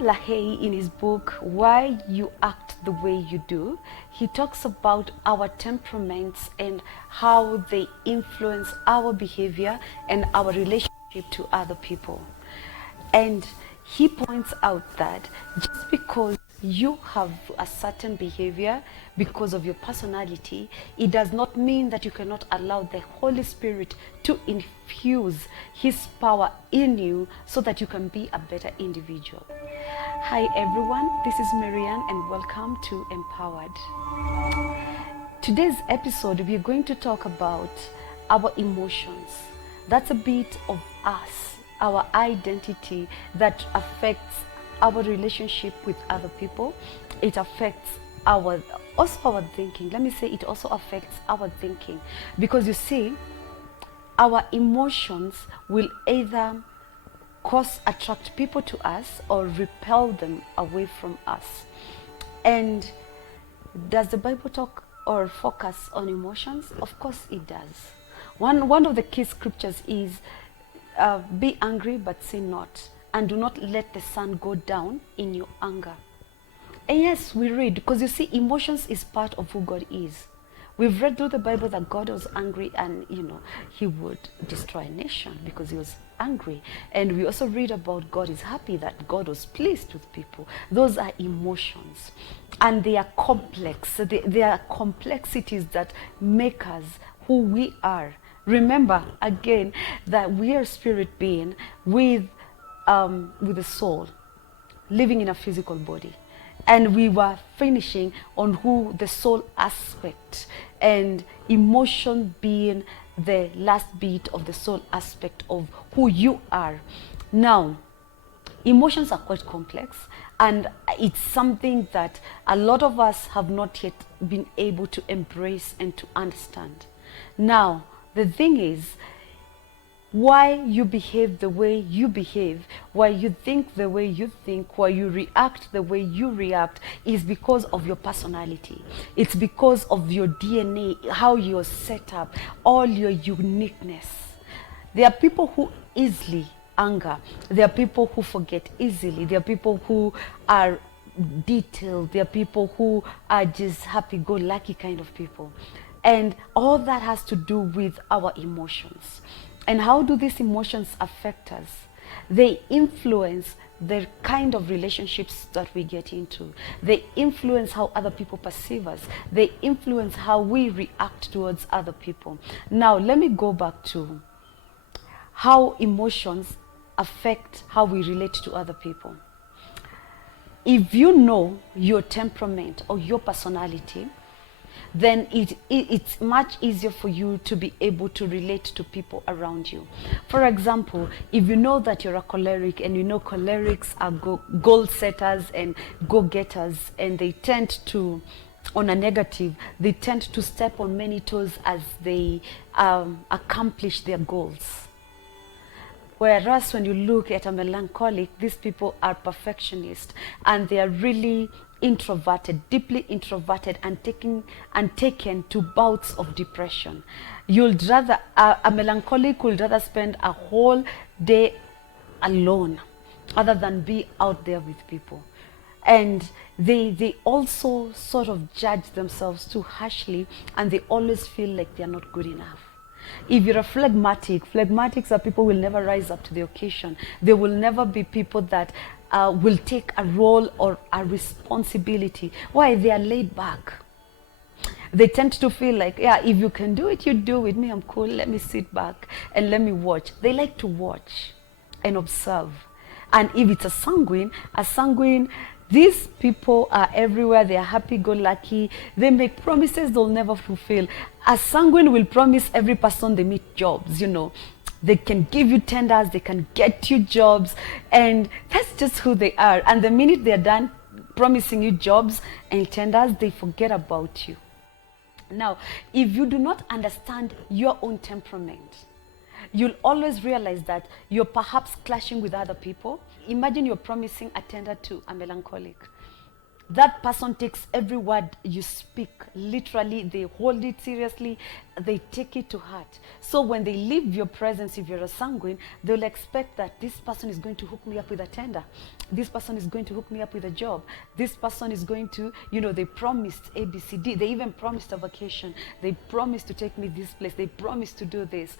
LaHaye, in his book Why You Act the Way You Do, he talks about our temperaments and how they influence our behavior and our relationship to other people. And he points out that just because you have a certain behavior because of your personality, it does not mean that you cannot allow the Holy Spirit to infuse his power in you so that you can be a better individual. Hi everyone, this is Marianne and welcome to Empowered. Today's episode, we are going to talk about our emotions. That's a bit of us, our identity that affects our relationship with other people. It affects our thinking. Let me say it also affects our thinking, because you see, our emotions will either attract people to us or repel them away from us. And does the Bible talk or focus on emotions? Of course it does. One of the key scriptures is be angry but sin not, and do not let the sun go down in your anger. And yes, we read, because you see, emotions is part of who God is. We've read through the Bible that God was angry and, he would destroy a nation because he was angry. And we also read about God is happy, that God was pleased with people. Those are emotions. And they are complex. They are complexities that make us who we are. Remember, again, that we are spirit being with a soul, living in a physical body. And we were finishing on who the soul aspect, and emotion being the last bit of the soul aspect of who you are. Now, emotions are quite complex, and it's something that a lot of us have not yet been able to embrace and to understand. Now, the thing is, why you behave the way you behave, why you think the way you think, why you react the way you react, is because of your personality. It's because of your DNA, how you're set up, all your uniqueness. There are people who easily anger. There are people who forget easily. There are people who are detailed. There are people who are just happy-go-lucky kind of people. And all that has to do with our emotions. And how do these emotions affect us? They influence the kind of relationships that we get into. They influence how other people perceive us. They influence how we react towards other people. Now, let me go back to how emotions affect how we relate to other people. If you know your temperament or your personality, then it's much easier for you to be able to relate to people around you. For example, if you know that you're a choleric, and you know cholerics are goal setters and go-getters, and they tend to, on a negative, they tend to step on many toes as they accomplish their goals. Whereas when you look at a melancholic, these people are perfectionists, and they are really introverted, deeply introverted, and taken to bouts of depression. You'd rather, a melancholic would rather spend a whole day alone other than be out there with people. And they also sort of judge themselves too harshly, and they always feel like they're not good enough. If you're a phlegmatics are people who will never rise up to the occasion. They will never be people that will take a role or a responsibility. Why? They are laid back. They tend to feel like, yeah, if you can do it, you do it. Me, I'm cool. Let me sit back and let me watch. They like to watch and observe. And if it's a sanguine, these people are everywhere. They are happy-go-lucky. They make promises they'll never fulfill. A sanguine will promise every person they meet jobs, They can give you tenders, they can get you jobs, and that's just who they are. And the minute they're done promising you jobs and tenders, they forget about you. Now, if you do not understand your own temperament, you'll always realize that you're perhaps clashing with other people. Imagine you're promising a tender to a melancholic. that person takes every word you speak literally. They hold it seriously, they take it to heart. So when they leave your presence, if you're a sanguine, they'll expect that this person is going to hook me up with a tender, this person is going to hook me up with a job, this person is going to, you know, they promised ABCD, they even promised a vacation, they promised to take me this place, they promised to do this.